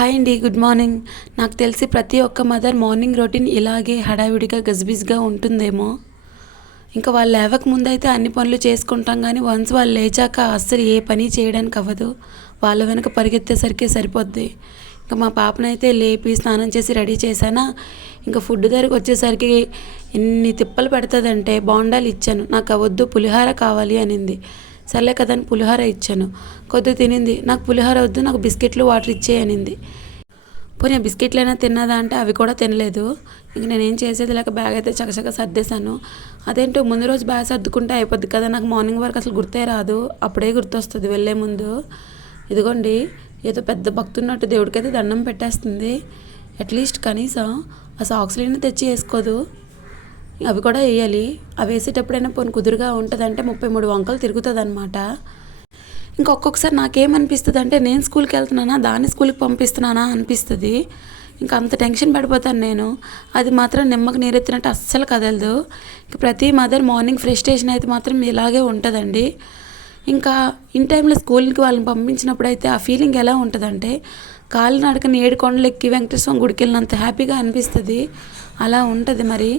Hi అండి. Good morning. నాకు తెలిసి ప్రతి ఒక్క మదర్ మార్నింగ్ రొటీన్ ఇలాగే హడావిడిగా గజిబిజిగా ఉంటుందేమో. ఇంకా వాళ్ళు లేవక ముందైతే అన్ని పనులు చేసుకుంటాం, కానీ వన్స్ వాళ్ళు లేచాక అస్సలు ఏ పని చేయడానికి అవ్వదు. వాళ్ళ వెనక పరిగెత్తేసరికి సరిపోద్ది. ఇంకా మా పాపనైతే లేపి స్నానం చేసి రెడీ చేశానా, ఇంకా ఫుడ్ దగ్గరికి వచ్చేసరికి ఎన్ని తిప్పలు పెడుతుందంటే బోండాలు ఇచ్చాను. నాకు అవద్దు, పులిహార కావాలి అనింది. సర్లే కదా అని పులిహోర ఇచ్చాను. కొద్దిగా తినింది. నాకు పులిహోర వద్దు, నాకు బిస్కెట్లు వాటర్ ఇచ్చేయి అనింది. పోనీ ఆ బిస్కెట్లైనా తిన్నదా అంటే అవి కూడా తినలేదు. ఇంక నేనేం చేసేది లేక బ్యాగ్ అయితే చకచక సర్దేశాను. అదేంటో ముందు రోజు బ్యాగ్ సర్దుకుంటే అయిపోద్ది కదా, నాకు మార్నింగ్ వరకు అసలు గుర్తే రాదు. అప్పుడే గుర్తొస్తుంది వెళ్ళే ముందు. ఇదిగోండి, ఏదో పెద్ద భక్తున్నట్టు దేవుడికైతే దండం పెట్టేస్తుంది. అట్లీస్ట్ కనీసం ఆ సాక్స్లైనా తెచ్చి వేసుకోదు. అవి కూడా వేయాలి. అవి వేసేటప్పుడైనా పోనీ కుదురుగా ఉంటుందంటే 33 వంకలు తిరుగుతుంది అనమాట. ఇంకా ఒక్కొక్కసారి నాకేమనిపిస్తుంది అంటే నేను స్కూల్కి వెళ్తున్నానా, దాన్ని స్కూల్కి పంపిస్తున్నానా అనిపిస్తుంది. ఇంకా అంత టెన్షన్ పడిపోతాను నేను. అది మాత్రం నిమ్మకు నీరెత్తినట్టు అస్సలు కదలదు. ఇంక ప్రతి మదర్ మార్నింగ్ ఫ్రస్ట్రేషన్ అయితే మాత్రం ఇలాగే ఉంటుందండి. ఇంకా ఇన్ టైంలో స్కూల్కి వాళ్ళని పంపించినప్పుడు అయితే ఆ ఫీలింగ్ ఎలా ఉంటుందంటే, కాళ్ళు నడకని 7 కొండలు ఎక్కి వెంకటేశ్వర గుడికి వెళ్ళినంత హ్యాపీగా అనిపిస్తుంది. అలా ఉంటుంది మరి.